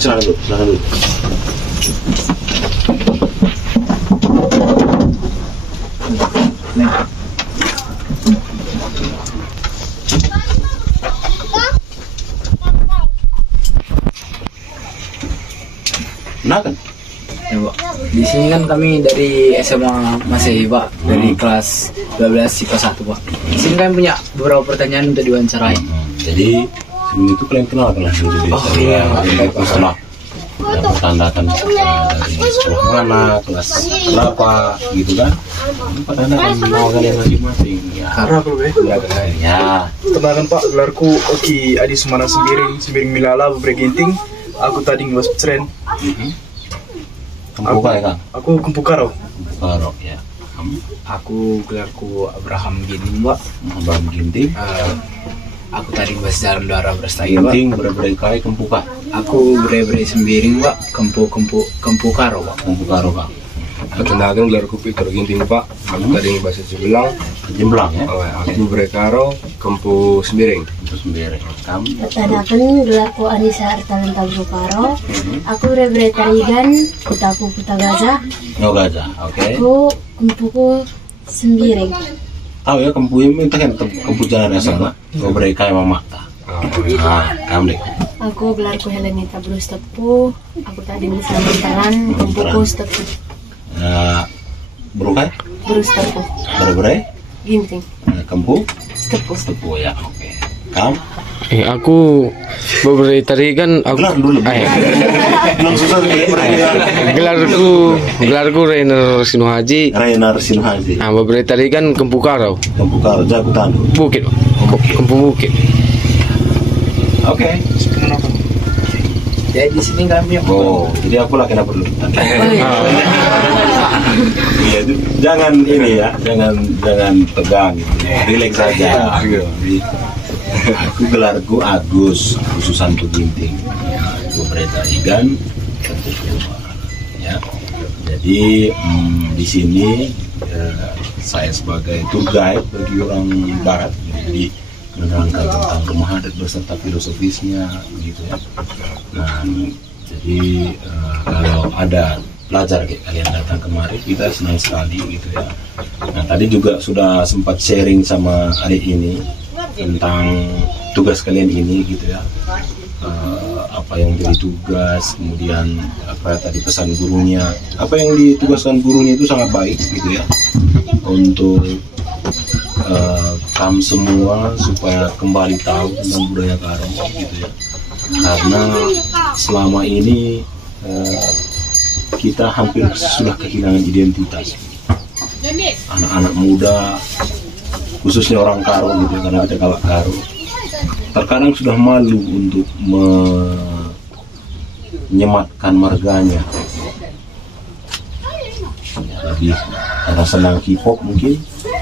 silakan dulu, silakan dulu. Nah kan? Ya, Pak. Di sini kan kami dari SMA Masehi, Pak, dari kelas 12 IPA 1, Pak. Di sini kami punya beberapa pertanyaan untuk diwawancarai. Jadi sebelum itu kalian kenal kan langsung jadi setelah yang pertandakan dari sekolah mana, kelas berapa, gitu kan? Pertandakan mau kalian masing-masing. Ya. Karena aku Ya. Kenalkan Pak, gelarku Oki Adi Sumana Sembiring Milala Ginting. Aku tadi ngewas pesren. Kamu buka ya Kang? Aku Kempukaro. Karo ya. Kamu Aku gelarku Abraham Ginting, Pak. Bang Ginting. Aku tadi bahasa dalam darah berestagi, Pak. Ginting berai kai Kempuka. Aku berai sembiring, Pak. Kempukaro, Pak. Kempukaro Kang. Perkenalkan gelarku Victor Ginting, Pak. Aku tadi bahasa Jembelang. Jemblang ya. Aku Brekaro, Kempu Sembiring. Terus sendiri. Kamu Pertanakan gelarku Anissa Artalenta Brukaro. Aku Rebre Tarigan, Kutaku Kutagaza. Nogaza, oke. Aku Kumpuku Sembiring. Tahu ya Kempu ini kan Kempu jalan yang sama. Kau berai kai mama. Nah, kamu deh. Aku gelarku Helenita Bruce Tepu. Aku tadi bisa Bantaran, Kumpuku Tepu. Berukai? Bruce Tepu. Berai? Ginting. Kempu? Tepu. Tepu ya, oke. Kamu? Aku beberapa tadi kan aku Gelar dulu. Belum susah gelarku Rainer Sinuhaji. Rainer Sinuhaji. Nah, beberapa tadi kan Kempukaro. Kempukaro Jakutan. Bukit, Kempu Bukit. Oke. Jadi di sini kami Oh, jadi aku lah kena perlu. Iya, jangan ini ya, jangan tegang gitu. Relax saja. Jadi, aku gelarku Agus Susanto Ginting. Aku berita Igan. Ya. Jadi di sini saya sebagai tour guide bagi orang Barat. Jadi menerangkan tentang rumah adat beserta filosofisnya, gitu ya. Nah, jadi kalau ada pelajar kalian datang kemari, kita senang sekali, gitu ya. Nah, tadi juga sudah sempat sharing sama adik ini tentang tugas kalian ini, gitu ya. Apa yang jadi tugas, kemudian apa tadi pesan gurunya, apa yang ditugaskan gurunya itu sangat baik, gitu ya, untuk kamu semua supaya kembali tahu tentang budaya Karo, gitu ya. Karena selama ini kita hampir sudah kehilangan identitas. Anak-anak muda, khususnya orang Karo, gitu ya, karena kita kalak Karo, terkadang sudah malu untuk menyematkan marganya. Lebih karena senang K-pop mungkin,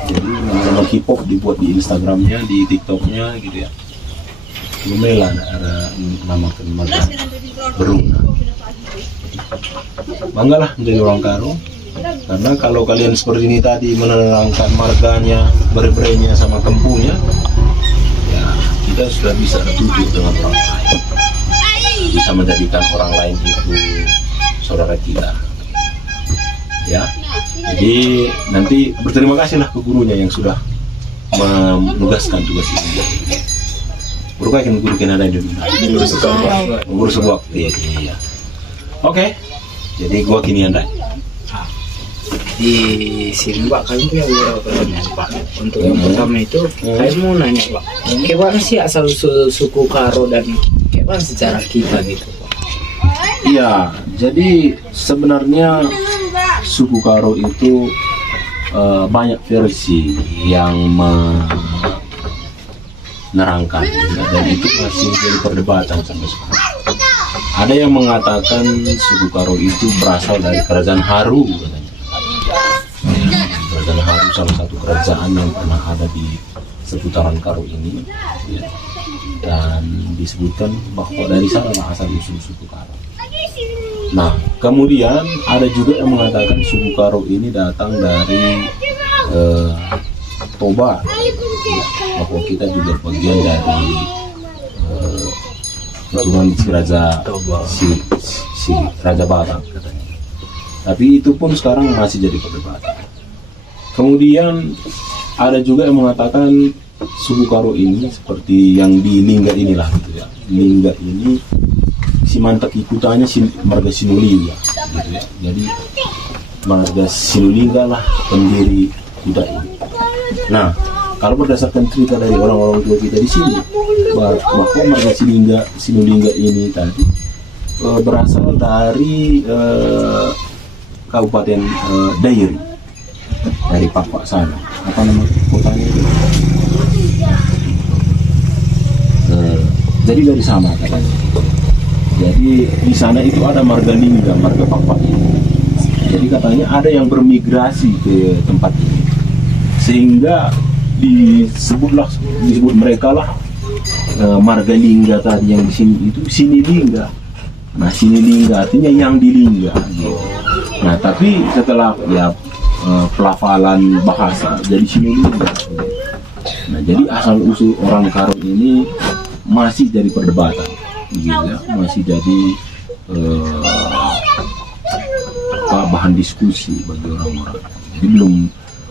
jadi nama K-pop dibuat di Instagramnya, di TikToknya, gitu ya. Lumayan ada nama marga Beruna. Banggalah menjadi orang Karo, karena kalau kalian seperti ini tadi menerangkan marganya, berbrenya sama kempunya, ya kita sudah bisa tujuh dengan orang lain, bisa menjadikan orang lain itu saudara kita. Ya, jadi nanti berterima kasihlah ke gurunya yang sudah menugaskan tugas ini. Guru kan ada di guru sebuah. Iya. Oke. Jadi gua kini anda. Di sini, Pak, kami punya beberapa pertanyaan, Pak. Untuk yang pertama itu, saya mau nanya, Pak, kayak sih asal usul suku Karo dan kayak sejarah kita gitu, Pak? Iya, jadi sebenarnya suku Karo itu banyak versi yang menerangkan, ya, dan itu masih jadi perdebatan sampai sekarang. Ada yang mengatakan suku Karo itu berasal dari kerajaan Haru, katanya. Kerajaan Haru salah satu kerajaan yang pernah ada di seputaran Karo ini, ya. Dan disebutkan bahwa dari sana asal usul suku Karo. Nah, kemudian ada juga yang mengatakan suku Karo ini datang dari Toba, ya, bahwa kita juga bagian dari keturunan si Raja si Raja Batak katanya. Tapi itu pun sekarang masih jadi perdebatan. Kemudian ada juga yang mengatakan suku Karo ini seperti yang di Lingga inilah gitu ya. Lingga ini si mantak ikutannya marga Sinulinga gitu ya. Jadi marga Sinulinga lah pendiri kuda ini. Nah, kalau berdasarkan cerita dari orang-orang tua kita di sini, bahwa marga Sinulinga ini tadi berasal dari Kabupaten Dairi, dari Papua sana. Apa nama kotanya itu? Jadi dari sana katanya. Jadi di sana itu ada marga Lingga, marga Papua ini. Jadi katanya ada yang bermigrasi ke tempat ini, sehingga disebut mereka lah marga Lingga tadi yang di sini itu Sinilingga. Nah, Sinilingga artinya yang di Lingga gitu. Nah, tapi setelah ya pelafalan bahasa jadi Sinilingga. Nah, jadi asal usul orang Karo ini masih jadi perdebatan gitu ya, masih jadi bahan diskusi bagi orang-orang. Jadi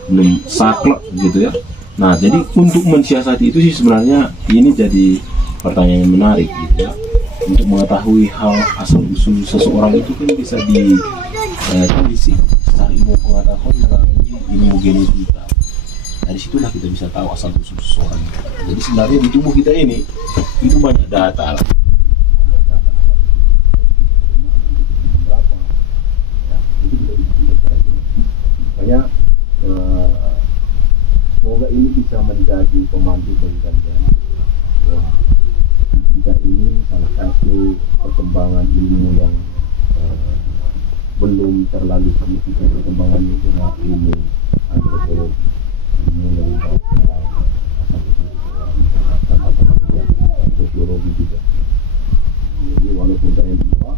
belum saklek gitu ya. Nah, jadi untuk mensiasati itu sih sebenarnya ini jadi pertanyaan yang menarik gitu ya. Untuk mengetahui hal asal usul seseorang itu kan bisa ditelisik secara ilmu pengetahuan melalui ilmu genetika. Dari situlah kita bisa tahu asal usul seseorang. Jadi sebenarnya di tubuh kita ini itu banyak data lah. Makanya semoga ini bisa menjadi pemandu bagi kalian. Wah, kita ini salah satu perkembangan ilmu yang belum terlalu signifikan perkembangan itu adalah ilmu antropologi, ilmu yang sosiologi juga. Jadi walaupun kalian dua,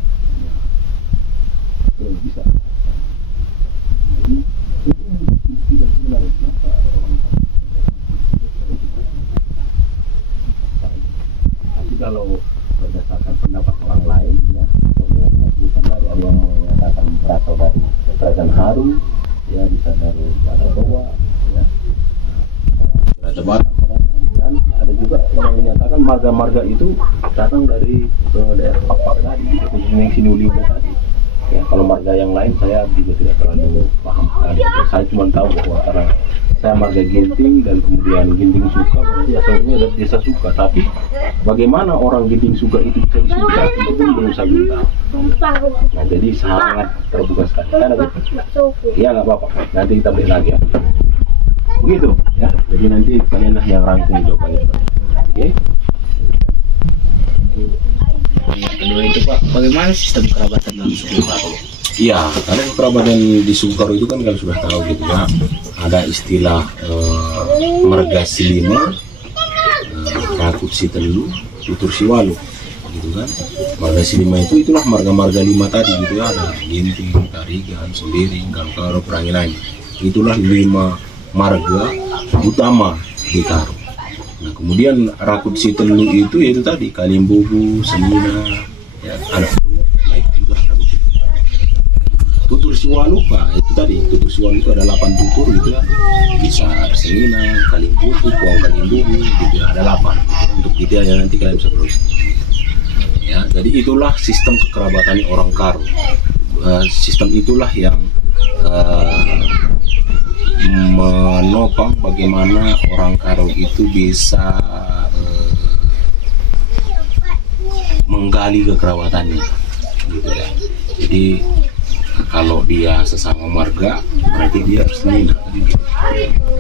ya, bisa. Jadi itu tidak sebenarnya kenapa orang. Tapi kalau berdasarkan pendapat orang lain, ya, bukan dari ada yang mengatakan berasal dari kerajaan Haru, ya bisa dari Badadoa, ya, Raja Batak, dan ada juga yang menyatakan marga-marga itu datang dari daerah Papua tadi, khususnya yang Sinulinga tadi. Ya, kalau marga yang lain saya juga tidak terlalu paham sekali. Saya cuma tahu bahwa karena saya marga Ginting dan kemudian Ginting Suka, berarti asalnya dari desa Suka. Tapi bagaimana orang Ginting Suka itu bisa disuka, itu pun belum saya tahu. Nah, jadi sangat terbuka sekali. Kan ada? Ya nggak apa-apa. Nanti kita beli lagi ya. Begitu ya. Jadi nanti kalianlah yang rangkum jawabannya. Oke? Kedua itu Pak, bagaimana sistem kerabatan dalam suku Karo? Iya, karena kerabatan di suku Karo itu kan kalau sudah tahu gitu ya, ada istilah marga Silima, Rakut Sitelu, Tutur Siwalu, gitu kan. Marga Silima itulah marga-marga 5 tadi gitu ya, ada Ginting, Tarigan, Sembiring, Karo, Peranginangi. Itulah 5 marga utama di Karo. Nah, kemudian Rakut Sitelu itu yaitu tadi Kalimbubu, Semina, ya, ada itu Rakut Sitelu. Tutur Siwalu Pak, itu tadi Tutur Siwalu itu ada 8 tutur gitu ya. Bisa Semina, Kalimbubu, Puang Kalimbubu gitu ya, ada 8. Untuk detailnya nanti kalian bisa perlu. Ya, jadi itulah sistem kekerabatan orang Karo. Sistem itulah yang menopang bagaimana orang Karo itu bisa menggali kekerabatannya gitu ya. Jadi kalau dia sesama marga berarti dia Resnina.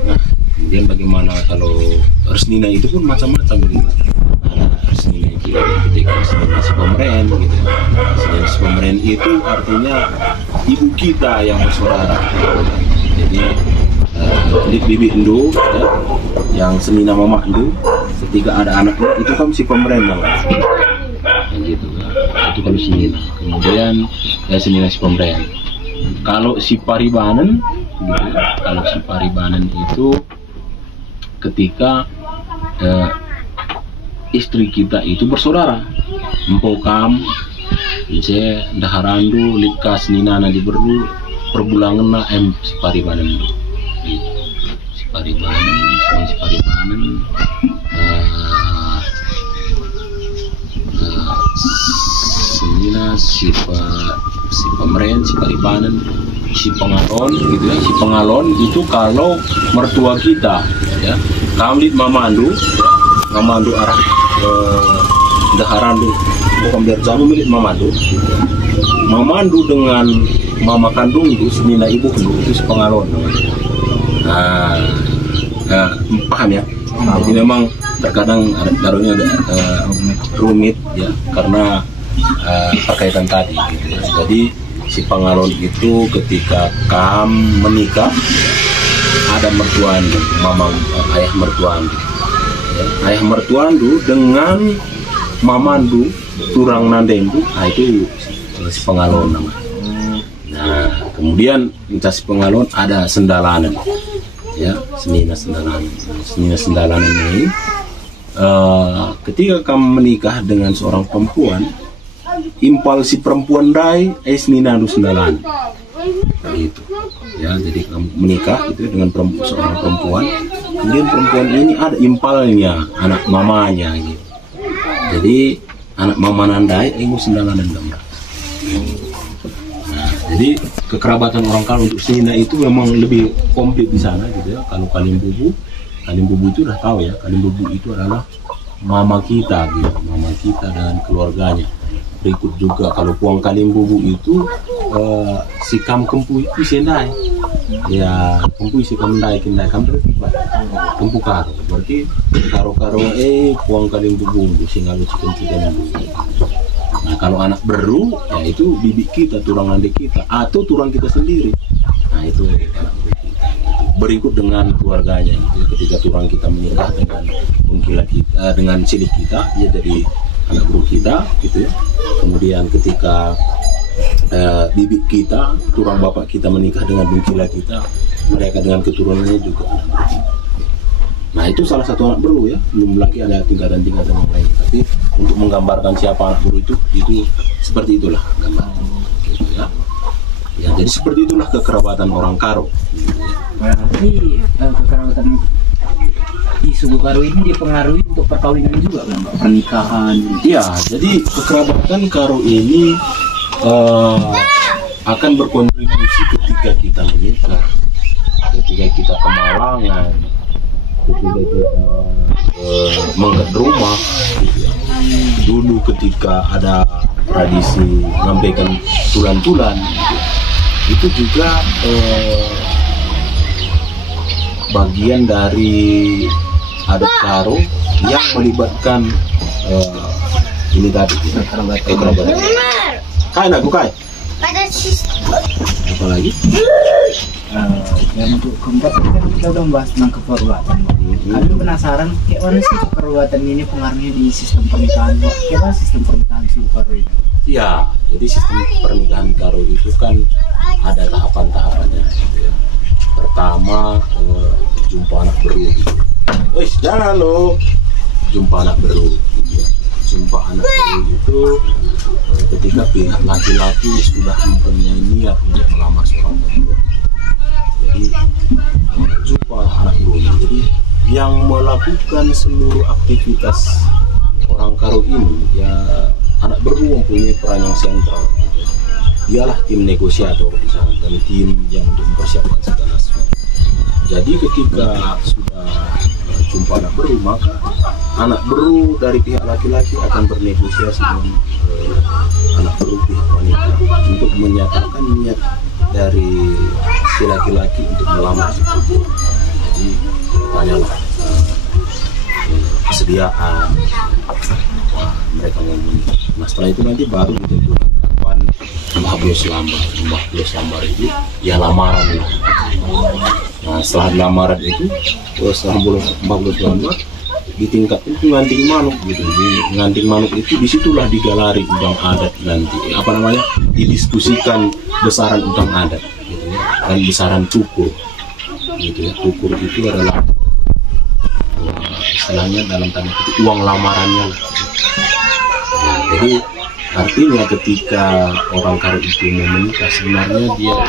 Nah, kemudian bagaimana kalau Resnina itu pun macam-macam gitu. Ada Resnina itu ketika Resnina si Pemeren gitu ya. Resnina si Pemeren itu artinya ibu kita yang bersaudara. Jadi bibi Endo ya, yang Semina Mama Endo ketika ada anaknya itu kan si Pemeren namanya gitu ya. Itu kalau Semina, kemudian ya Semina si Pemeren. Kalau si Paribanan gitu, kalau si Paribanan itu ketika istri kita itu bersaudara empokam je daharandu likas ninana di beru perbulangan siparibanan siparibanan senina si pemeren siparibanan si pengalon gitu ya. Si pengalon itu kalau mertua kita ya kami mamandu ya, mamandu arah daharandu bukan biar jamu milik mamandu gitu ya. Mamandu dengan mama kandung itu senina ibu itu si pengalon nah, paham ya. Jadi memang terkadang taruhnya agak rumit ya karena perkaitan tadi gitu ya. Jadi si pengalon itu ketika kam menikah ada mertuandu, mama ayah mertuandu ya. Ayah mertuandu dengan mamandu turang nandendu, nah itu si pengalon namanya. Nah kemudian si pengalon ada sendalanan ya, senina sendalanan ini ketika kamu menikah dengan seorang perempuan, impal si perempuan dai nina du sendalan itu ya. Jadi kamu menikah itu dengan seorang perempuan, kemudian perempuan ini ada impalnya anak mamanya gitu. Jadi anak mama nandai ilmu sendalan dan gambar. Nah, jadi kekerabatan orang Karo untuk senina itu memang lebih komplit di sana gitu ya. Kalau Kalimbubu itu udah tahu ya, Kalimbubu itu adalah mama kita gitu, mama kita dan keluarganya. Berikut juga kalau Puang Kalimbubu itu si kam kempu itu sendai ya, kempu si kam dai kindai kam kempu karo berarti karo Puang Kalimbubu singalu ciken. Nah kalau anak beru ya itu bibi kita, turang nanti kita atau turang kita sendiri. Nah itu berikut dengan keluarganya gitu. Ketika turang kita menikah dengan ungkila kita, dengan cilik kita, dia jadi anak beru kita gitu ya. Kemudian ketika bibi kita, turang bapak kita menikah dengan ungkila kita, mereka dengan keturunannya juga anak beru. Nah itu salah satu anak beru ya, belum lagi ada tingkatan-tingkatan yang lain. Tapi untuk menggambarkan siapa anak beru itu seperti itulah gambaran gitu ya. Ya jadi seperti itulah kekerabatan orang Karo. Berarti kekerabatan di suku Karo ini dipengaruhi untuk perkawinan juga kan, Pak? Pernikahan. Iya, jadi kekerabatan Karo ini akan berkontribusi ketika kita menikah, ketika kita kemalangan, ketika kita mengged rumah gitu ya. Dulu ketika ada tradisi menyampaikan tulan-tulan gitu, itu juga bagian dari adat Karo yang melibatkan ini tadi kekerabatan. Kai nak kai. Apa lagi? Yang untuk keempat kan kita udah bahas tentang keperluan. Kami penasaran kayak mana sih keperluan ini pengaruhnya di sistem pernikahan, Pak? Kayak mana sistem pernikahan suku Karo ini? Ya, jadi sistem pernikahan Karo itu kan ada tahapan-tahapannya gitu ya. Pertama jumpa anak beru gitu. Jangan lo jumpa anak beru gitu ya. Jumpa anak beru itu ketika pihak laki-laki sudah mempunyai niat untuk melamar seorang perempuan. Jadi jumpa anak beru. Jadi yang melakukan seluruh aktivitas orang Karo ini ya anak beru mempunyai peran yang sentral gitu ya. Dialah tim negosiator di sana dan tim yang untuk mempersiapkan segala sesuatu. Jadi ketika sudah jumpa anak beru, maka anak beru dari pihak laki-laki akan bernegosiasi dengan anak beru pihak wanita untuk menyatakan niat dari si laki-laki untuk melamar si perempuan. Jadi tanyalah kesediaan mereka ngomong. Nah setelah itu nanti baru ditentukan kapan Mbah Blos lamar itu ya lamaran lah. Nah setelah lamaran itu setelah Mbah Blos lamar ditingkatkan itu nganting manuk gitu. Di nganting manuk itu disitulah digalari undang adat nanti apa namanya didiskusikan besaran undang adat gitu ya, dan besaran tukur gitu ya. Tukur itu adalah istilahnya dalam tanda kutip uang lamarannya lah. Nah, Jadi artinya ketika orang Karo itu mau menikah, sebenarnya dia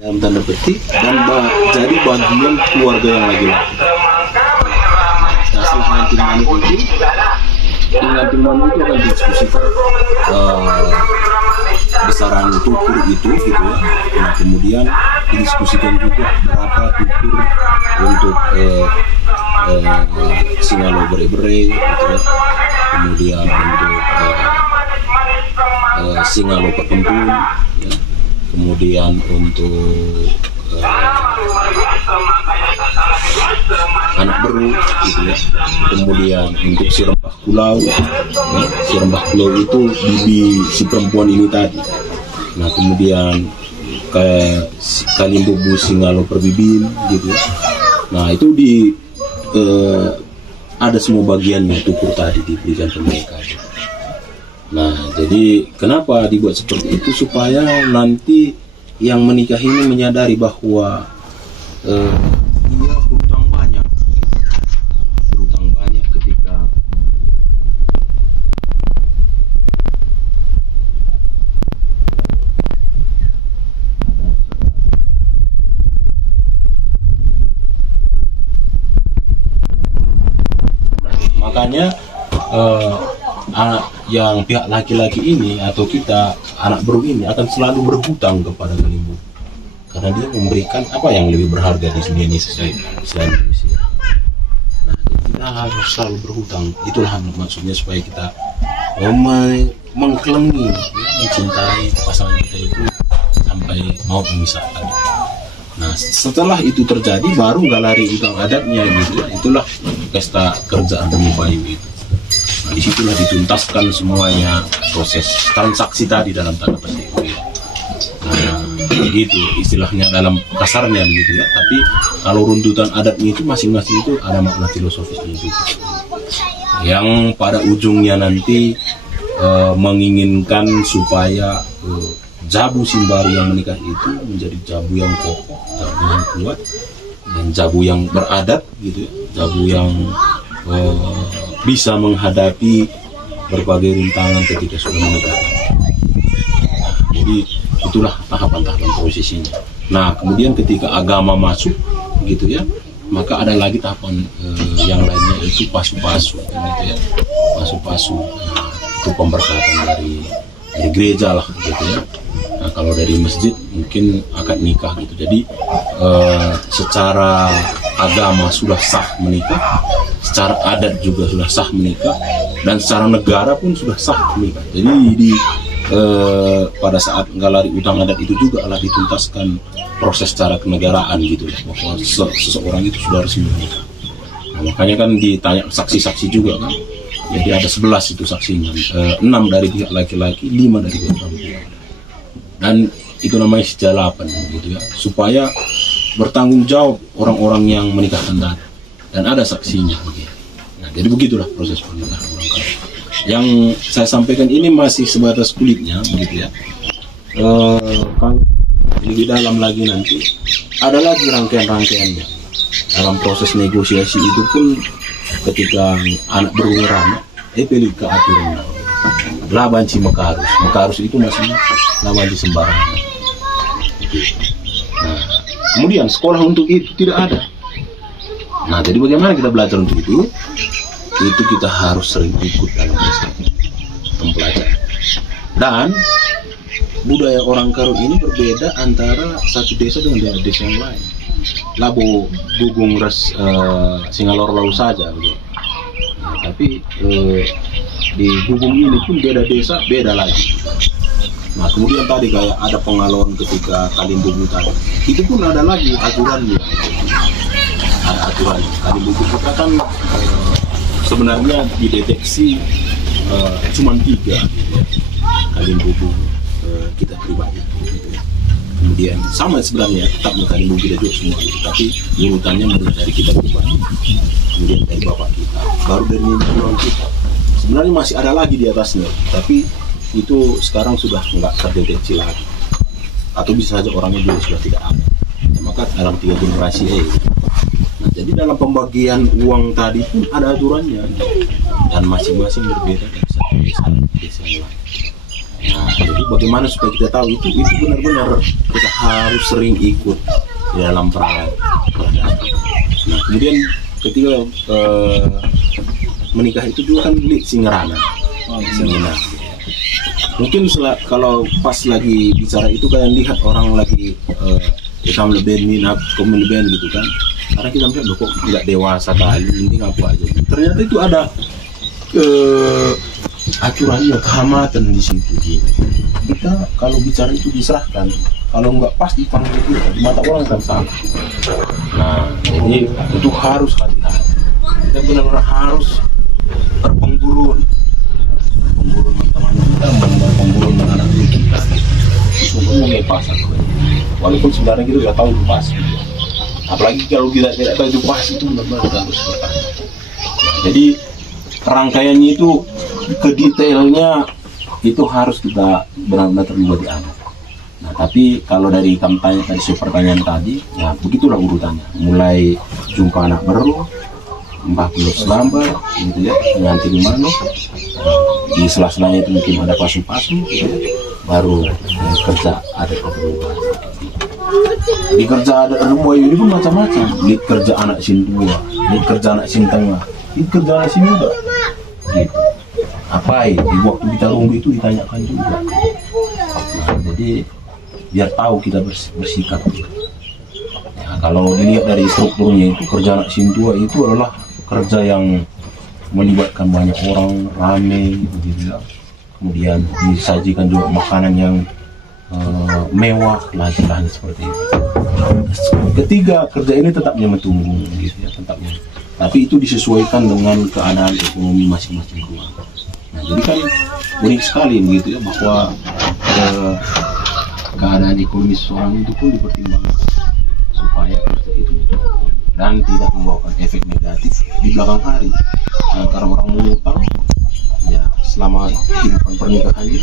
dalam tanda petik dan jadi bagian keluarga yang laki-laki. Nah, setelah nanti manik itu akan diskusikan besaran tukur itu gitu ya. Nah, kemudian didiskusikan juga berapa tukur untuk singalo bere-bere gitu ya. Kemudian untuk singalo perkembun ya. Kemudian untuk anak beru gitu ya. Kemudian untuk si rembah pulau ya. Si rembah pulau itu bibi si perempuan ini tadi. Nah, kemudian kayak kalimbubu singalo perbibin gitu ya. Nah, itu ada semua bagiannya tukur tadi diberikan ke mereka. Nah, jadi kenapa dibuat seperti itu? Supaya nanti yang menikah ini menyadari bahwa dia berutang banyak ketika makanya anak yang pihak laki-laki ini atau kita anak beru ini akan selalu berhutang kepada Kalimbu karena dia memberikan apa yang lebih berharga di dunia ini selain manusia. Nah, jadi kita harus selalu berhutang. Itulah maksudnya supaya kita mengkelengi, mencintai pasangan kita itu sampai mau memisahkan. Nah, setelah itu terjadi baru galari utang adatnya gitu ya. Itulah pesta kerjaan demi bayu itu. Nah, disitulah dituntaskan semuanya proses transaksi tadi dalam tanda petik. Nah, gitu istilahnya dalam kasarnya gitu ya. Tapi kalau runtutan adatnya itu masing-masing itu ada makna filosofisnya itu. Yang pada ujungnya nanti menginginkan supaya jabu Simbari yang menikah itu menjadi jabu yang kokoh, jabu yang kuat, dan jabu yang beradat gitu ya. Jabu yang bisa menghadapi berbagai rintangan ketika sudah menikah. Jadi itulah tahapan-tahapan prosesinya. Nah, kemudian ketika agama masuk gitu ya, maka ada lagi tahapan yang lainnya itu pasu-pasu gitu ya. Pasu-pasu itu pemberkatan dari gereja lah gitu ya. Nah, kalau dari masjid mungkin akad nikah gitu. Jadi secara agama sudah sah menikah, secara adat juga sudah sah menikah, dan secara negara pun sudah sah menikah. Jadi pada saat galari utang adat itu juga adalah dituntaskan proses secara kenegaraan gitu ya, bahwa seseorang itu sudah resmi menikah. Nah, makanya kan ditanya saksi-saksi juga kan. Jadi ada 11 itu saksinya, 6 dari pihak laki-laki, 5 dari pihak perempuan. Dan itu namanya sejalapan gitu ya, supaya bertanggung jawab orang-orang yang menikahkan tadi, dan ada saksinya begitu. Nah, jadi begitulah proses pernikahan orang Karo. Yang saya sampaikan ini masih sebatas kulitnya begitu ya. Kalau lebih dalam lagi nanti ada lagi rangkaian-rangkaiannya. Dalam proses negosiasi itu pun ketika anak berumur pilih ke aturan labanci Mekarus itu masih labanci sembarangan. Nah, kemudian sekolah untuk itu tidak ada. Nah, jadi bagaimana kita belajar untuk itu? Itu kita harus sering ikut dalam mempelajari. Dan budaya orang Karo ini berbeda antara satu desa dengan desa yang lain. Labo gugung res Singalor lalu saja begitu. Nah, tapi di gugung ini pun beda desa, beda lagi. Nah, kemudian tadi kayak ada pengalon ketika Kalimbubu tadi, itu pun ada lagi aturannya. Ada aturan Kalimbubu kita kan sebenarnya dideteksi cuma 3 gitu ya. Kalimbubu kita pribadi gitu ya. Kemudian sama sebenarnya tetap Kalimbubu kita juga semua gitu. Tapi urutannya mulai dari kita pribadi, kemudian dari bapak kita, baru dari nenek kita. Sebenarnya masih ada lagi di atasnya, tapi itu sekarang sudah nggak terdeteksi lagi, atau bisa saja orangnya juga sudah tidak ada. Maka dalam 3 generasi nah, jadi dalam pembagian uang tadi pun ada aturannya, dan masing-masing berbeda dari satu desa yang lain. Nah, jadi bagaimana supaya kita tahu itu benar-benar kita harus sering ikut di dalam perayaan. Nah, kemudian ketika menikah itu juga kan singerana. Mungkin kalau pas lagi bicara itu kalian lihat orang lagi kamu lebih minat, kamu lebih gitu kan. Karena kita melihat kok tidak dewasa kali, ini apa aja. Ternyata itu ada aturannya, kehormatan di situ. Kita kalau bicara itu diserahkan, kalau nggak pas dipanggil itu di mata orang kan salah. Nah, jadi itu harus hati-hati. Kita benar-benar harus berpengurun teman-teman kita, berpengurun dengan anak kita. Untuk mengepas aku. Walaupun sebenarnya kita sudah tahu itu pas. Apalagi kalau kita tidak tahu itu pas, itu benar-benar kita harus bertanya. Jadi rangkaiannya itu ke detailnya itu harus kita benar-benar terlibat di anak. Nah, tapi kalau dari pertanyaan tadi, ya begitulah urutannya. Mulai jumpa anak baru, mbah belum selambar, gitu ya, nganti di mana, di sela-selanya itu mungkin ada pasu-pasu, gitu ya, baru kerja ada berubah. Di kerja ada rumah ini pun macam-macam. Di kerja anak sintua, di kerja anak sintengah, di kerja anak simuda. Gitu. Apa di waktu kita rumah itu ditanyakan juga. Nah, jadi biar tahu kita bersikap. Ya, kalau dilihat dari strukturnya itu kerja anak sintua itu adalah kerja yang melibatkan banyak orang, rame, gitu ya. Kemudian disajikan juga makanan yang mewah, lain seperti itu. Ketiga, kerja ini tetapnya bertumbuh, gitu ya, tetapnya. Tapi itu disesuaikan dengan keadaan ekonomi masing-masing keluarga. Nah, jadi kan unik sekali begitu ya, bahwa keadaan ekonomi seseorang itu pun dipertimbangkan supaya kerja itu dan tidak membawakan efek negatif di belakang hari. Nah, karena orang mengutang, ya selama kehidupan pernikahannya,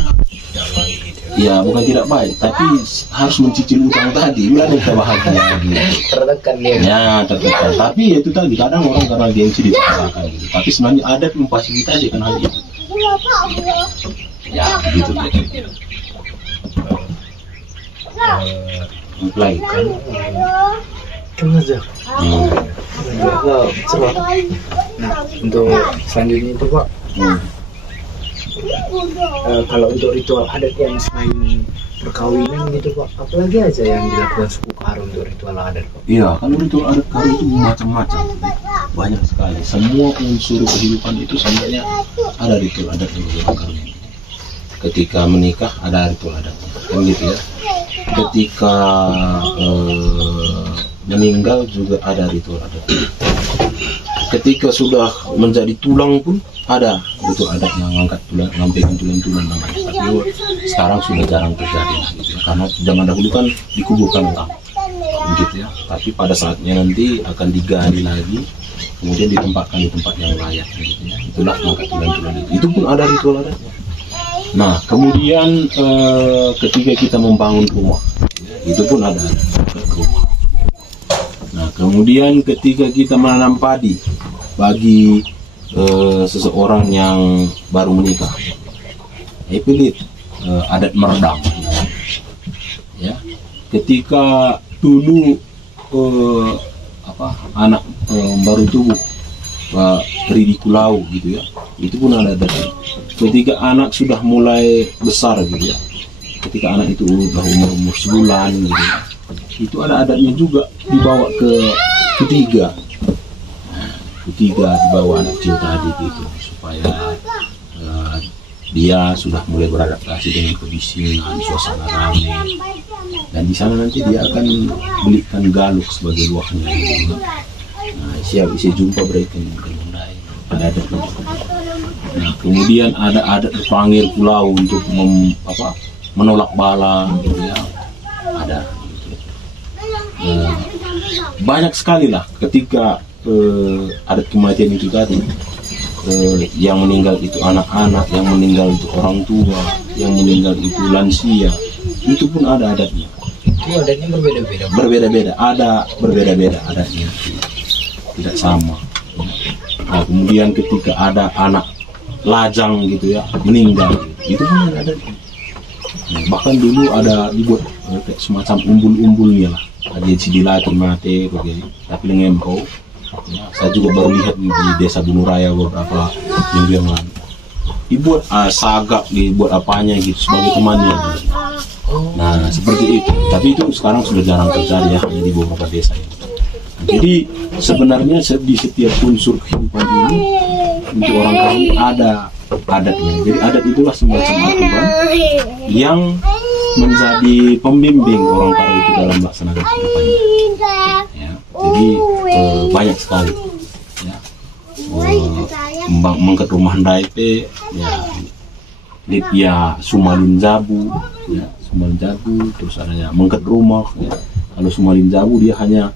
ya bukan tidak baik, tapi harus mencicil utang tadi, biar kita bahagia gitu. Tertekan dia. Ya tertekan, tapi ya itu tadi kadang orang karena gengsi dipaksakan gitu. Tapi sebenarnya adat memfasilitasi kan hal itu. Ya begitu. Lagi kan? Aja. Nah, untuk selanjutnya itu Pak, kalau untuk ritual adat yang selain perkawinan gitu Pak, apalagi aja yang dilakukan suku Karo untuk ritual adat Pak? Iya, kalau ritual adat Karo itu macam-macam, banyak sekali. Semua unsur kehidupan itu sebenarnya ada ritual adat yang Karo. Ketika menikah ada ritual adatnya, kan gitu ya. Ketika meninggal juga ada ritual adat. Ketika sudah menjadi tulang pun ada ritual adat yang ngangkat tulang, ngampaikan tulang-tulang namanya. Tapi sekarang sudah jarang terjadi, gitu ya. Karena zaman dahulu kan dikuburkan lengkap, gitu ya. Tapi pada saatnya nanti akan digali lagi, kemudian ditempatkan di tempat yang layak, gitu ya. Itulah ngangkat tulang-tulang itu. Itu pun ada ritual adatnya. Nah, kemudian ketika kita membangun rumah, itu pun ada rumah. Nah, kemudian ketika kita menanam padi bagi seseorang yang baru menikah, epilit, adat meredam. Ya, ketika dulu anak baru tumbuh beri di kulau, gitu ya, itu pun ada adat. Ketika anak sudah mulai besar, gitu ya, ketika anak itu udah umur sebulan, gitu ya, itu ada adatnya juga dibawa ke ketiga. Nah, ketiga dibawa anak kecil tadi gitu, supaya dia sudah mulai beradaptasi dengan kebisingan, suasana ramai, dan di sana nanti dia akan belikan galuk sebagai luahnya. Nah, siap isi jumpa mereka yang lain, ada adat itu. Nah, kemudian ada adat dipanggil pulau untuk menolak bala, gitu ya, ada. Banyak sekali lah ketika adat kematian itu tadi, yang meninggal itu anak-anak, yang meninggal itu orang tua, yang meninggal itu lansia, itu pun ada adatnya. Itu adatnya berbeda-beda. Berbeda-beda, ada berbeda-beda adatnya, tidak sama. Nah, kemudian ketika ada anak lajang gitu ya meninggal, itu pun ada adatnya. Bahkan dulu ada dibuat kayak semacam umbul-umbulnya lah, ada cidilati mate begitu, tapi dengan embro. Ya, saya juga baru lihat di desa Bunuraya beberapa minggu yang lalu. Dibuat sagak, dibuat apanya gitu sebagai temannya. Gitu. Nah seperti itu. Tapi itu sekarang sudah jarang terjadi ya, hanya di beberapa desa. Jadi sebenarnya di setiap unsur kehidupan ini untuk orang kami ada adatnya. Jadi adat itulah semacam aturan yang menjadi pembimbing orang Karo itu dalam melaksanakan kehidupannya. Ya, jadi banyak sekali. Ya. Mengket rumah ndaipe, ya, Litya Sumalin Jabu, ya, Sumalin Jabu, terus adanya mengket rumah. Ya. Kalau Sumalin Jabu dia hanya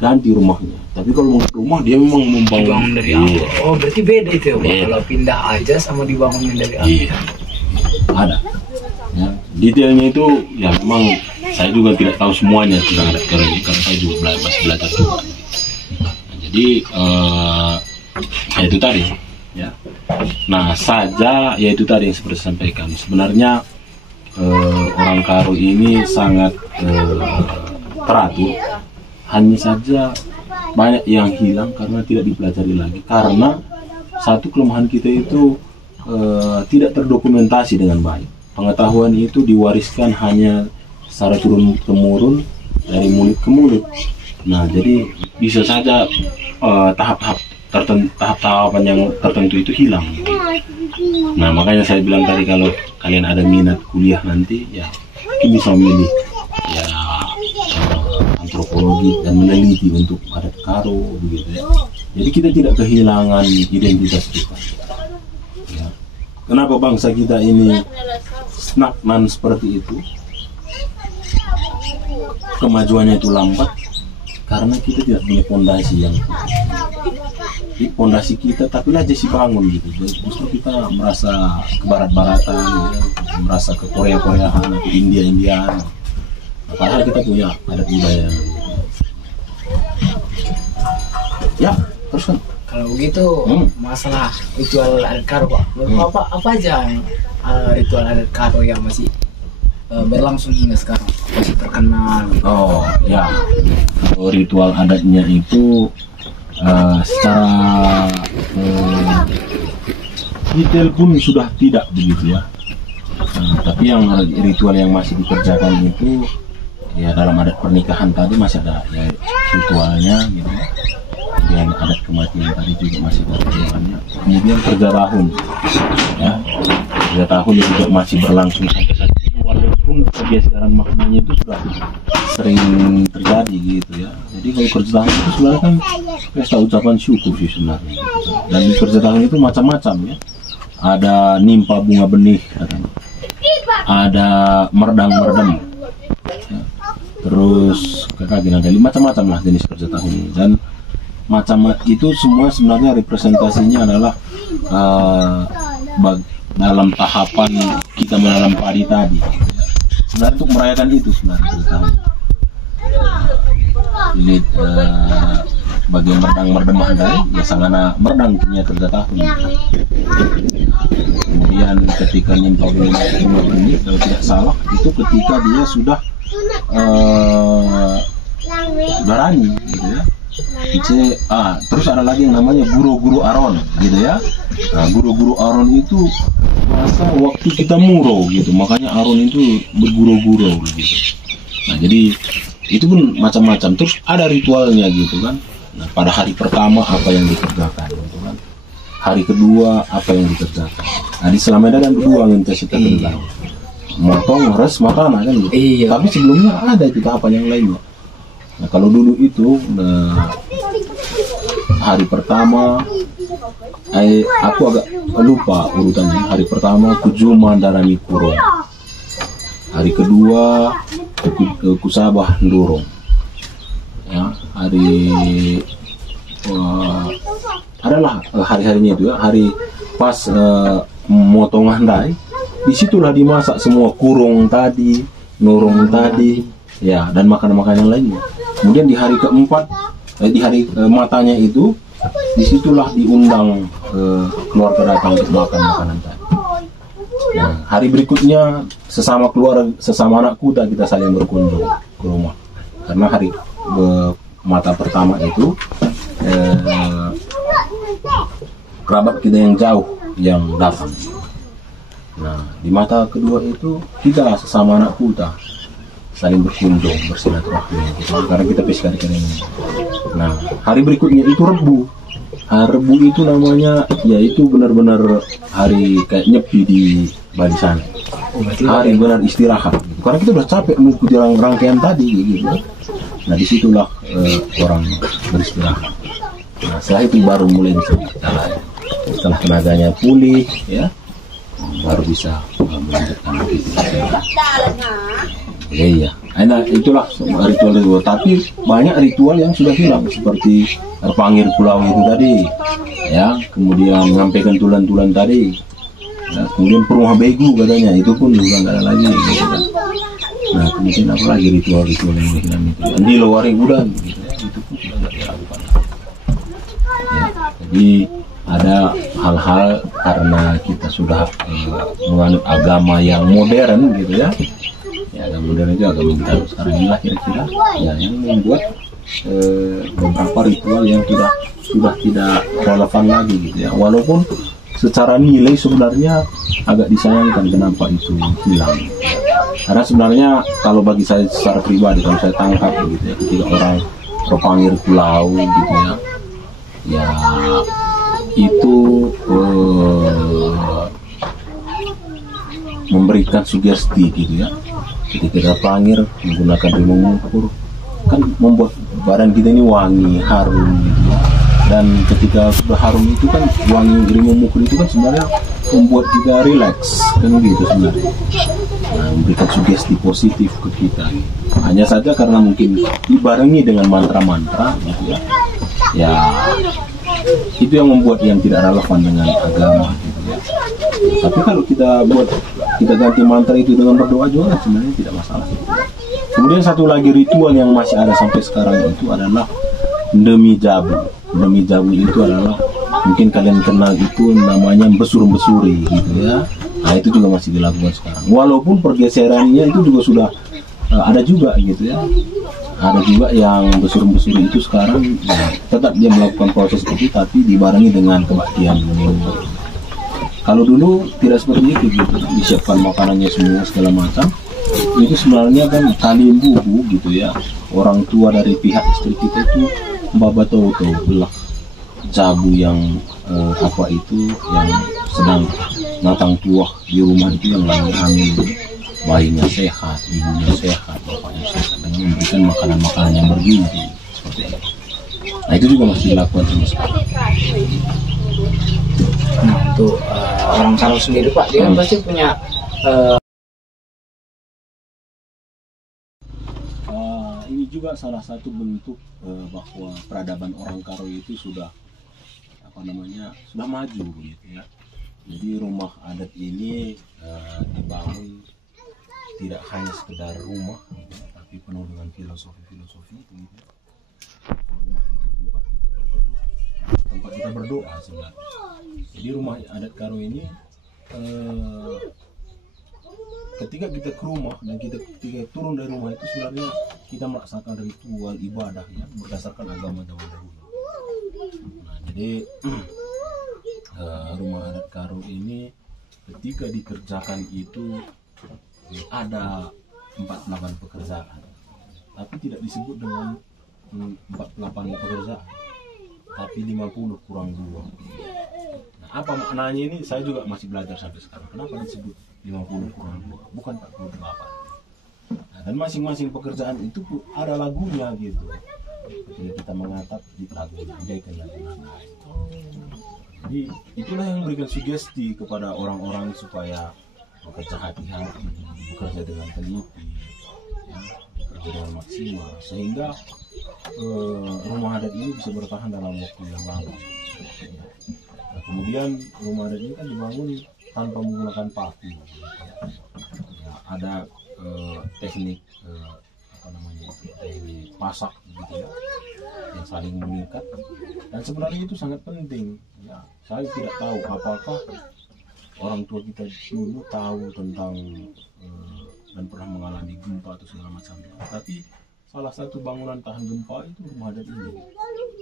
ganti rumahnya, tapi kalau mengket rumah dia memang membangun dari awal. Oh berarti beda itu ya, Pak? Kalau pindah aja sama dibangunin dari awal. Iya, ada. Ya, detailnya itu ya memang saya juga tidak tahu semuanya tentang adat Karo ini karena saya juga masih belajar juga. Nah, jadi ya itu tadi ya. Nah saja ya itu tadi yang seperti saya sampaikan, sebenarnya orang Karo ini sangat teratur, hanya saja banyak yang hilang karena tidak dipelajari lagi, karena satu kelemahan kita itu tidak terdokumentasi dengan baik. Pengetahuan itu diwariskan hanya secara turun-temurun dari mulut ke mulut. Nah, jadi bisa saja tahap-tahapan yang tertentu itu hilang. Nah, makanya saya bilang tadi kalau kalian ada minat kuliah nanti, ya mungkin bisa memilih ya antropologi dan meneliti untuk adat Karo begitu ya. Jadi kita tidak kehilangan identitas kita. Ya. Kenapa bangsa kita ini stagnan seperti itu? Kemajuannya itu lambat karena kita tidak punya fondasi yang kuat. Di fondasi kita tapi lah jadi bangun gitu. Justru kita merasa ke barat-baratan, ya, merasa ke Korea-Koreaan, ke India-Indiaan. Padahal kita punya adat budaya. Ya, terus kan. Kalau begitu masalah ritual adat Karo, Pak. Menurut Bapak apa aja yang ritual adat Karo yang masih berlangsung hingga sekarang, masih terkenal gitu? Oh ya, ritual adatnya itu secara detail pun sudah tidak begitu ya. Tapi yang ritual yang masih dikerjakan itu ya dalam adat pernikahan tadi masih ada ya ritualnya gitu. Kemudian adat kematian tadi juga masih ada ritualnya. Kemudian kerja tahun, ya kerja tahun juga masih berlangsung sampai saat ini. Walaupun pergeseran maknanya itu sudah sering terjadi gitu ya. Jadi kalau kerja tahun itu sebenarnya kan pesta ucapan syukur sih sebenarnya. Gitu. Dan di kerja tahun itu macam-macam ya. Ada nimpa bunga benih, ada merdang-merdem, ya. Terus kekaginan dari macam-macam lah jenis kerja tahun ini. Dan macam itu semua sebenarnya representasinya adalah dalam tahapan kita menanam padi tadi. Sebenarnya untuk merayakan itu sebenarnya kerja tahun. Jadi bagian merdang-merdem dari ya sangana merdang punya kerja tahun. Kemudian ketika nimpa bunga ini kalau tidak salah itu ketika dia sudah berani gitu ya. Terus ada lagi yang namanya guru-guru Aron gitu ya. Nah, guru-guru Aron itu masa waktu kita muro gitu, makanya Aron itu berguru-guru gitu. Nah jadi itu pun macam-macam. Terus ada ritualnya gitu kan. Nah, pada hari pertama apa yang dikerjakan gitu kan. Hari kedua apa yang dikerjakan. Nah di Selameda kan kedua yang kita kerjakan. Motong, res, makanan kan gitu. Iya. Tapi sebelumnya ada juga apa yang lainnya. Nah kalau dulu itu hari pertama aku agak lupa urutannya. Hari pertama Kujuma Darani Kuro, hari kedua Kusabah Ndurong ya, adalah hari-harinya itu ya, hari pas motongan dai, disitulah dimasak semua kurung tadi, nurung tadi, ya, dan makanan-makanan lainnya. Kemudian di hari keempat, di hari matanya itu, disitulah diundang keluarga datang untuk makan makanan tadi. Nah, hari berikutnya sesama keluarga, sesama anak kuda kita saling berkunjung ke rumah. Karena hari mata pertama itu kerabat kita yang jauh yang datang. Nah, di mata kedua itu kita sesama anak kuda saling berkunjung, bersilaturahmi gitu. Karena kita PSKD ini. Nah, hari berikutnya itu Rebu. Hari Rebu itu namanya, ya itu benar-benar hari kayak nyepi di Bali sana. Hari benar istirahat. Gitu. Karena kita udah capek mengikuti rangkaian tadi gitu. Nah, disitulah orang beristirahat. Nah, setelah itu baru mulai bisa jalan. Setelah tenaganya pulih, ya, baru bisa melanjutkan aktivitas. Iya, nah itulah ritual-ritual. Tapi banyak ritual yang sudah hilang, seperti terpanggil pulau itu tadi, ya, kemudian menyampaikan tulan-tulan tadi, ya, kemudian perumah begu katanya, itu pun juga nggak ada lagi. Gitu kan. Nah, kemudian apa lagi ritual-ritual yang hilang itu? Andi lowari bulan, gitu, ya, itu pun sudah nggak dilakukan. Ya, jadi ada hal-hal karena kita sudah menganut agama yang modern, gitu ya. Ya, agama modern itu agama kita sekarang inilah kira-kira ya yang membuat beberapa ritual yang sudah tidak relevan lagi gitu ya, walaupun secara nilai sebenarnya agak disayangkan kenapa itu hilang. Karena sebenarnya kalau bagi saya secara pribadi, kalau saya tangkap gitu ya, ketika orang terpanggil pulau gitu ya, ya itu memberikan sugesti gitu ya. Ketika terpanggil menggunakan rimung mengukur kan membuat badan kita ini wangi, harum gitu ya. Dan ketika sudah harum itu kan wangi rimung mengukur itu kan sebenarnya membuat kita rileks kan gitu sebenarnya. Nah, memberikan sugesti positif ke kita. Hanya saja karena mungkin dibarengi dengan mantra-mantra gitu ya. Ya itu yang membuat yang tidak relevan dengan agama gitu ya. Tapi kalau kita ganti mantra itu dengan berdoa juga sebenarnya tidak masalah. Kemudian satu lagi ritual yang masih ada sampai sekarang itu adalah Ndemi Jabu. Ndemi Jabu itu adalah mungkin kalian kenal itu namanya besur-besuri gitu ya. Nah, itu juga masih dilakukan sekarang. Walaupun pergeserannya itu juga sudah ada juga gitu ya. Ada juga yang besur-besuri itu sekarang ya, tetap dia melakukan proses itu tapi dibarengi dengan kebaktian. Kalau dulu tidak seperti itu gitu, disiapkan makanannya semua segala macam. Itu sebenarnya kan talim bubu gitu ya. Orang tua dari pihak istri kita itu baba tahu belah jabu yang apa itu yang sedang natang tuah di rumah itu yang lagi hamil, bayinya sehat, ibunya sehat, bapaknya sehat, dengan memberikan makanan-makanan yang bergizi seperti itu. Nah itu juga masih dilakukan sampai sekarang. Nah untuk orang Karo sendiri Pak, dia kan pasti punya ini juga salah satu bentuk bahwa peradaban orang Karo itu sudah sudah maju gitu ya. Jadi rumah adat ini dibangun tidak hanya sekedar rumah gitu, tapi penuh dengan filosofi itu gitu. Rumah itu tempat kita berdoa sebenarnya. Jadi rumah adat Karo ini ketika kita ke rumah dan ketika turun dari rumah itu sebenarnya kita melaksanakan ritual ibadah ya berdasarkan agama zaman dahulu. Nah, jadi rumah adat Karo ini ketika dikerjakan itu ada 48 pekerjaan, tapi tidak disebut dengan 48 pekerjaan, tapi 50 kurang 2. Nah, apa maknanya ini saya juga masih belajar sampai sekarang. Kenapa disebut 50 kurang 2, bukan 48? Nah, dan masing-masing pekerjaan itu ada lagunya gitu. Ketika kita mengatap di lagu menjadikan lagu nada. Jadi itulah yang memberikan sugesti kepada orang-orang supaya bekerja hati-hati, bekerja dengan teliti, ya, bekerja dengan maksimal, sehingga rumah adat ini bisa bertahan dalam waktu yang lama. Nah, kemudian rumah adat ini kan dibangun tanpa menggunakan paku. Ya, ada teknik teknik pasak gitu ya, yang saling mengikat, dan sebenarnya itu sangat penting. Ya, saya tidak tahu apakah orang tua kita dulu tahu tentang dan pernah mengalami gempa atau segala macamnya. Tapi salah satu bangunan tahan gempa itu rumah adat ini.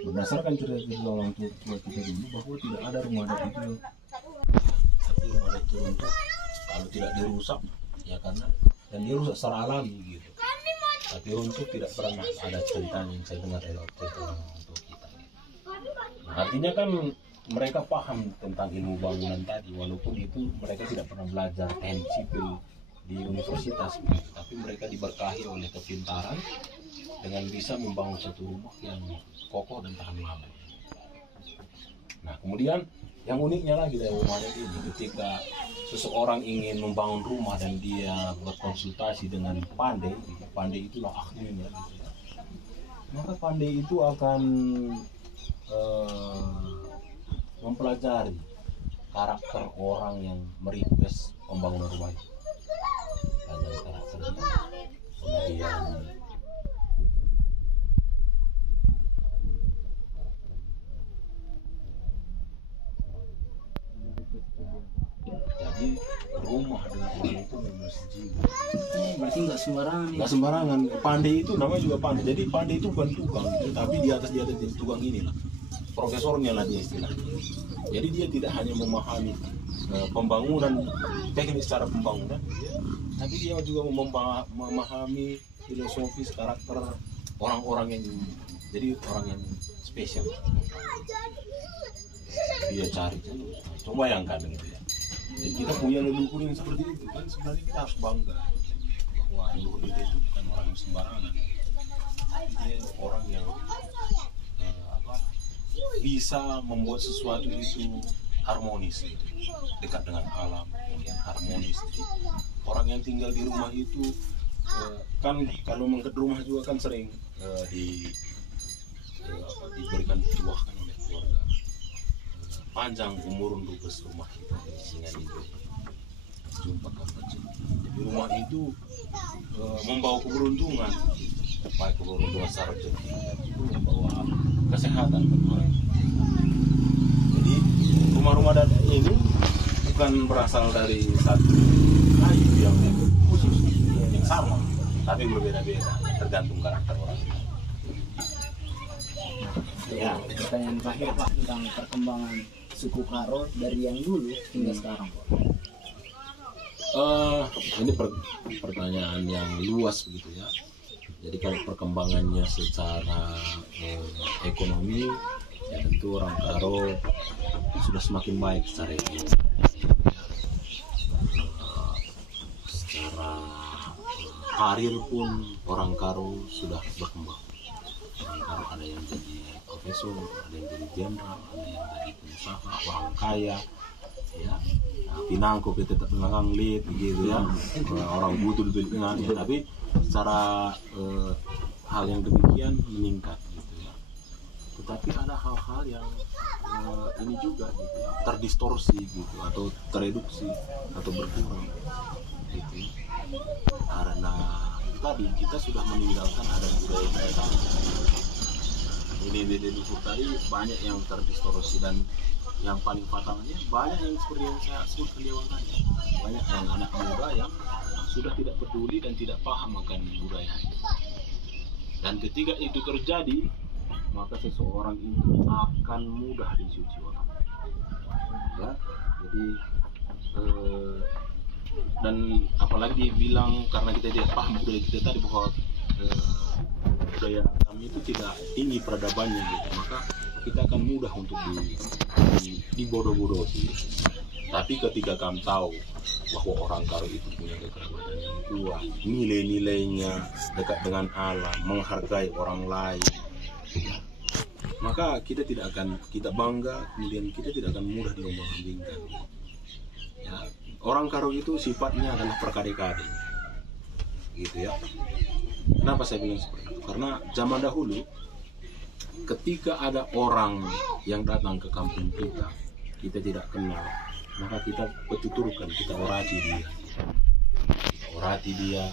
Berdasarkan cerita orang tua kita dulu bahwa tidak ada rumah adat itu. Tapi rumah adat itu runtuh kalau tidak dirusak, ya karena dan dia rusak secara alami gitu. Tapi runtuh tidak pernah ada ceritanya yang saya dengar dari orang tua kita. Nah, artinya kan mereka paham tentang ilmu bangunan tadi, walaupun itu mereka tidak pernah belajar teknik sipil di universitas, tapi mereka diberkahi oleh kepintaran dengan bisa membangun satu rumah yang kokoh dan tahan lama. Nah, kemudian yang uniknya lagi dari rumah adat ini, ketika seseorang ingin membangun rumah dan dia berkonsultasi dengan pandai, pandai itulah ahlinya, gitu ya. Maka pandai itu akan mempelajari karakter orang yang merequest pembangunan rumah itu. Pelajari karakternya, kemudian jadi rumah dengan orang itu memang sejiwa. Berarti nggak sembarangan. Nggak sembarangan. Pandai itu namanya juga pandai. Jadi pandai itu bukan tukang, tapi di atas tukang inilah profesornya lah dia istilahnya. Jadi dia tidak hanya memahami pembangunan, teknis secara pembangunan, tapi dia juga memahami filosofis karakter orang-orang yang jadi orang yang spesial. Dia cari, coba bayangkan gitu ya. Dan kita punya leluhur yang seperti itu kan, sebenarnya kita harus bangga bahwa leluhur kita itu bukan orang yang sembarangan. Dia orang yang bisa membuat sesuatu itu harmonis gitu. Dekat dengan alam, kemudian harmonis. Jadi, orang yang tinggal di rumah itu kan kalau mengket rumah juga kan sering diberikan tuahkan oleh keluarga. Panjang umur untuk rumah kita sehingga itu jumpa kapan. Jadi rumah itu membawa keberuntungan, baik keberuntungan secara rezeki itu membawa kesehatan bagi orang. Jadi rumah-rumah adat ini bukan berasal dari satu kayu yang khusus yang sama, tapi berbeda-beda tergantung karakter orang. Ya, pertanyaan terakhir Pak tentang perkembangan suku Karo dari yang dulu hingga sekarang Pak. Ini pertanyaan yang luas begitu ya. Jadi kalau perkembangannya secara ekonomi, ya tentu orang Karo sudah semakin baik secara ekonomi. Secara karir pun orang Karo sudah berkembang. Orang Karo ada yang jadi profesor, ada yang jadi jenderal, ada yang jadi pengusaha, orang kaya, ya. Nah, pinangko tetap mengang lead gitu ya. Orang butuh dengan ya, tapi secara hal yang demikian meningkat gitu ya. Tetapi ada hal-hal yang ini juga gitu ya, terdistorsi gitu atau tereduksi atau berkurang gitu. Karena tadi kita sudah meninggalkan adat budaya kita. Ini leluhur tadi banyak yang terdistorsi dan yang paling fatalnya banyak yang seperti yang saya sebutkan di awal tadi. Banyak yang anak muda yang sudah tidak peduli dan tidak paham akan budaya. Dan ketika itu terjadi, maka seseorang itu akan mudah dicuci orang. Ya, jadi dan apalagi dibilang karena kita tidak paham budaya kita tadi bahwa budaya kami itu tidak tinggi peradabannya gitu, maka kita akan mudah untuk dibodoh-bodohi. Tapi ketika kamu tahu bahwa orang Karo itu punya kekerabatan yang kuat, nilai-nilainya dekat dengan alam, menghargai orang lain, maka kita bangga, kemudian kita tidak akan mudah diombang-ambingkan. Ya, orang Karo itu sifatnya adalah perkade-kade, gitu ya. Kenapa saya bilang seperti itu? Karena zaman dahulu ketika ada orang yang datang ke kampung kita tidak kenal, maka kita tuturkan, kita orati dia,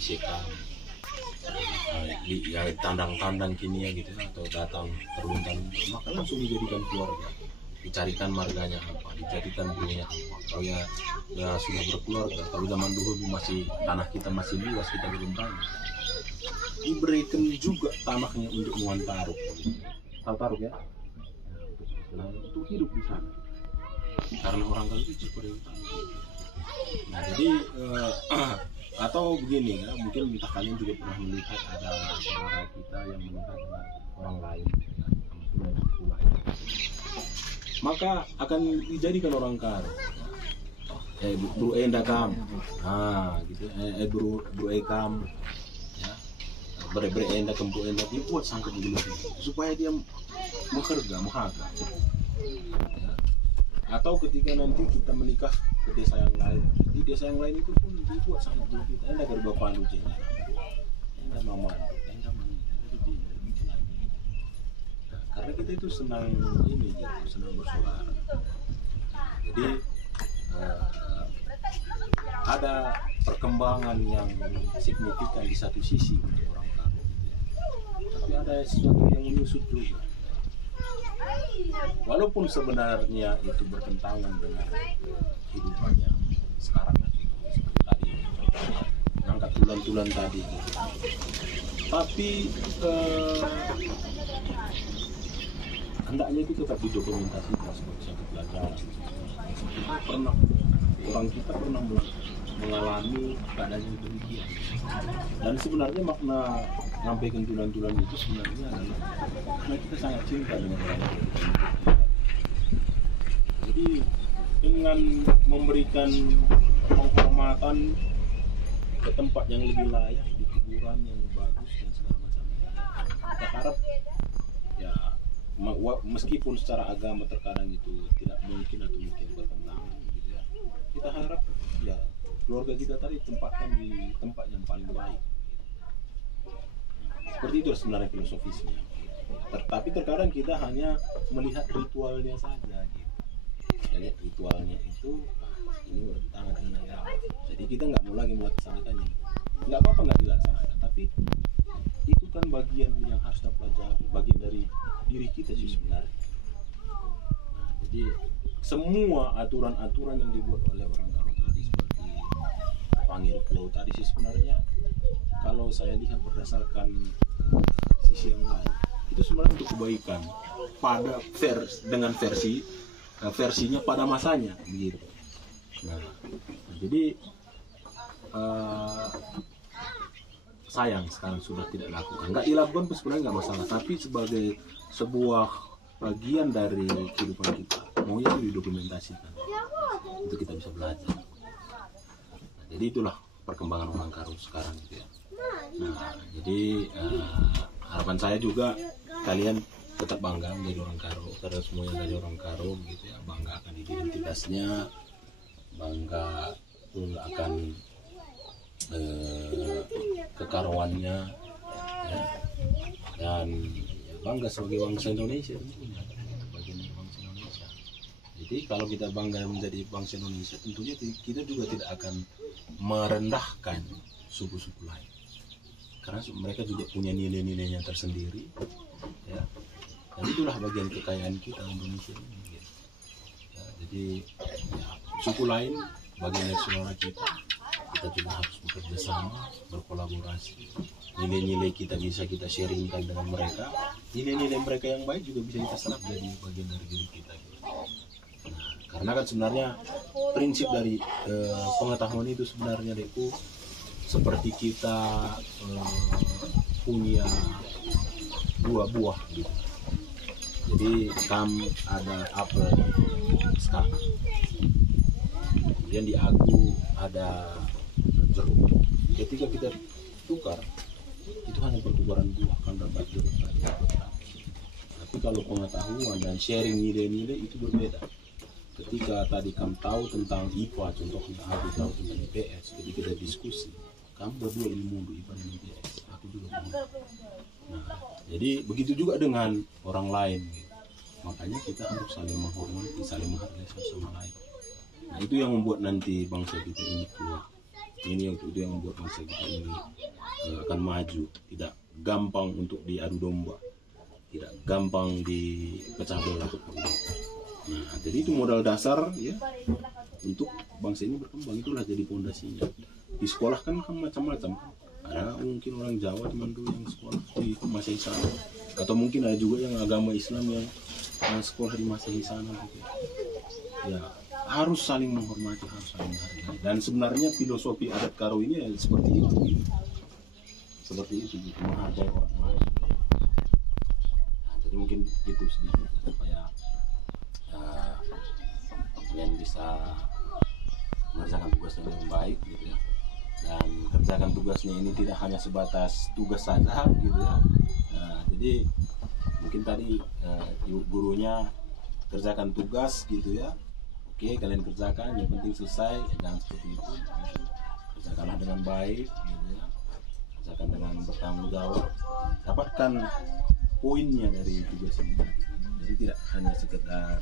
sekan, ya tandang-tandang kini ya gitu, atau datang peruntan, maka langsung dijadikan keluarga, dicarikan marganya apa, dijadikan bulunya apa. Kalau ya sudah berkeluarga, kalau zaman dulu masih tanah kita masih luas, kita belum banyak, diberikan juga tanahnya untuk Nuan Taruk. Tahu Taruk ya? Untuk hidup di sana. Karena orang Galuh itu seperti itu. Nah, jadi atau begini ya, mungkin entah kalian juga pernah melihat ada saudara kita yang menikah dengan orang lain, maka akan dijadikan orang Karo. Bro Enda kam, gitu. Bro Ekam, ya. Bre Enda kempu Enda dibuat sangka dulu supaya dia mengharga. Ya. Atau ketika nanti kita menikah ke desa yang lain, di desa yang lain itu pun dibuat sangat dulu kita. Enda gerba pandu cina, Enda mama, Enda lebih lagi. Nah, karena kita itu senang ini, gitu, senang bersuara. Jadi ada perkembangan yang signifikan di satu sisi untuk orang Karo, gitu ya. Tapi ada sesuatu yang menyusut juga. Walaupun sebenarnya itu bertentangan dengan kehidupannya sekarang, seperti tadi angkat tulan-tulan tadi, gitu. Tapi hendaknya itu tetap didokumentasikan sebagai satu pelajaran. Kita pernah mengalami keadaan yang demikian, dan sebenarnya makna menyampaikan tulan-tulan itu sebenarnya adalah karena kita sangat cinta dengan orang lain. Jadi dengan memberikan penghormatan ke tempat yang lebih layak, di kuburan yang bagus dan segala macam, kita harap ya, meskipun secara agama terkadang itu tidak mungkin atau mungkin bertentangan, gitu ya, kita harap ya keluarga kita tadi tempatkan di tempat yang paling baik. Seperti itu sebenarnya filosofisnya. Tapi terkadang kita hanya melihat ritualnya saja, gitu. Kita lihat ritualnya itu, ini bertentangan dengan agama. Jadi kita nggak mau lagi melaksanakannya. Nggak apa-apa nggak dilaksanakan, tapi itu kan bagian yang harus kita pelajari, bagian dari diri kita sih sebenarnya. Nah, jadi semua aturan-aturan yang dibuat oleh orang Karo tadi seperti Pangir Pulau tadi sih sebenarnya, kalau saya lihat berdasarkan sisi yang lain, itu sebenarnya untuk kebaikan pada dengan versinya pada masanya, begitu. Nah, jadi sayang sekarang sudah tidak dilakukan. Nggak dilakukan pun sebenarnya nggak masalah, tapi sebagai sebuah bagian dari kehidupan kita, maunya itu didokumentasikan untuk kita bisa belajar. Nah, jadi itulah perkembangan orang Karo sekarang, gitu ya. Nah, jadi harapan saya juga kalian tetap bangga menjadi orang Karo, karena semuanya dari orang Karo, gitu ya. Bangga akan identitasnya, bangga pun akan kekaroannya, ya. Dan bangga sebagai bangsa Indonesia, tentunya bagian dari bangsa Indonesia. Jadi kalau kita bangga menjadi bangsa Indonesia, tentunya kita juga tidak akan merendahkan suku-suku lain, karena mereka juga punya nilai-nilainya tersendiri, ya. Dan itulah bagian kekayaan kita Indonesia ini, ya. Ya, jadi ya, suku lain bagian dari saudara kita juga harus bekerja sama, berkolaborasi. Nilai-nilai kita bisa kita sharingkan dengan mereka, nilai-nilai mereka yang baik juga bisa kita serap jadi bagian dari diri kita, gitu. Nah, karena kan sebenarnya prinsip dari pengetahuan itu sebenarnya Deku seperti kita punya dua buah, gitu. Jadi ada apel sekarang, kemudian di aku ada jeruk. Ketika kita tukar, itu hanya pertukaran buah, kan dapat jeruk saja. Tapi kalau pengetahuan dan sharing nilai-nilai itu berbeda. Ketika tadi kamu tahu tentang IPA, contohnya aku tahu tentang IPS, ketika kita diskusi, kamu berdua ilmu untuk IPA dan IPS, aku juga. Nah, jadi begitu juga dengan orang lain. Makanya kita harus saling menghormati, saling menghargai satu sama lain. Nah, itu yang membuat nanti bangsa kita ini kuat. Ini itu yang membuat bangsa kita ini akan maju. Tidak gampang untuk diadu domba, tidak gampang dipecah belah. Nah, jadi itu modal dasar ya untuk bangsa ini berkembang. Itulah jadi pondasinya. Di sekolah kan macam-macam. Ada mungkin orang Jawa teman tuh yang sekolah di Masehi sana, atau mungkin ada juga yang agama Islam yang sekolah di Masehi sana gitu. Ya harus saling menghormati, harus saling menghargai. Dan sebenarnya filosofi adat Karo ini ya seperti itu, seperti itu gitu, menghargai orang lain. Nah, jadi mungkin itu sedikit supaya kalian bisa mengerjakan tugasnya dengan baik gitu ya, dan kerjakan tugasnya ini tidak hanya sebatas tugas saja gitu ya. Nah, jadi mungkin tadi ibu gurunya kerjakan tugas gitu ya, oke kalian kerjakan, yang penting selesai, jangan seperti itu, kerjakanlah dengan baik gitu ya, kerjakan dengan bertanggung jawab, dapatkan poinnya dari tugas ini. Jadi tidak hanya sekedar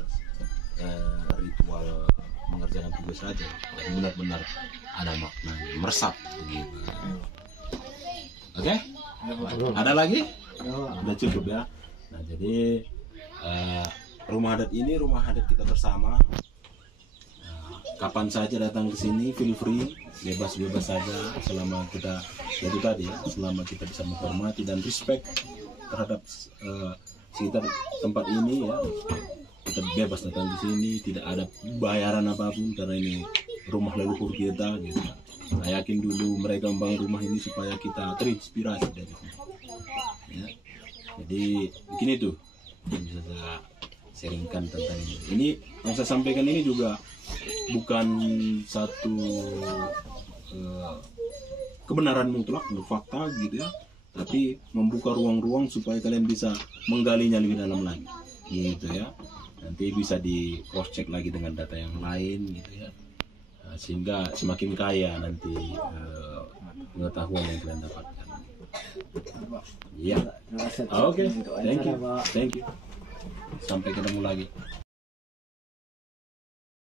ritual mengerjakan tugas saja, tapi benar-benar ada maknanya, meresap gitu. Oke? Ada lagi? Udah cukup ya. Nah, jadi rumah adat ini rumah adat kita bersama. Kapan saja datang ke sini, feel free, bebas-bebas saja, selama kita itu tadi ya, selama kita bisa menghormati dan respect terhadap sekitar tempat ini ya. Kita bebas datang di sini, tidak ada bayaran apapun karena ini rumah leluhur kita gitu. Saya yakin dulu mereka membangun rumah ini supaya kita terinspirasi dari sini. Ya. Jadi mungkin itu yang bisa saya sharingkan tentang ini. Ini yang saya sampaikan ini juga bukan satu kebenaran mutlak, fakta gitu ya, tapi membuka ruang-ruang supaya kalian bisa menggalinya lebih dalam lagi gitu ya. Nanti bisa di cross check lagi dengan data yang lain gitu ya, sehingga semakin kaya nanti pengetahuan yang kalian dapatkan. Iya. Oke, thank you. Sampai ketemu lagi.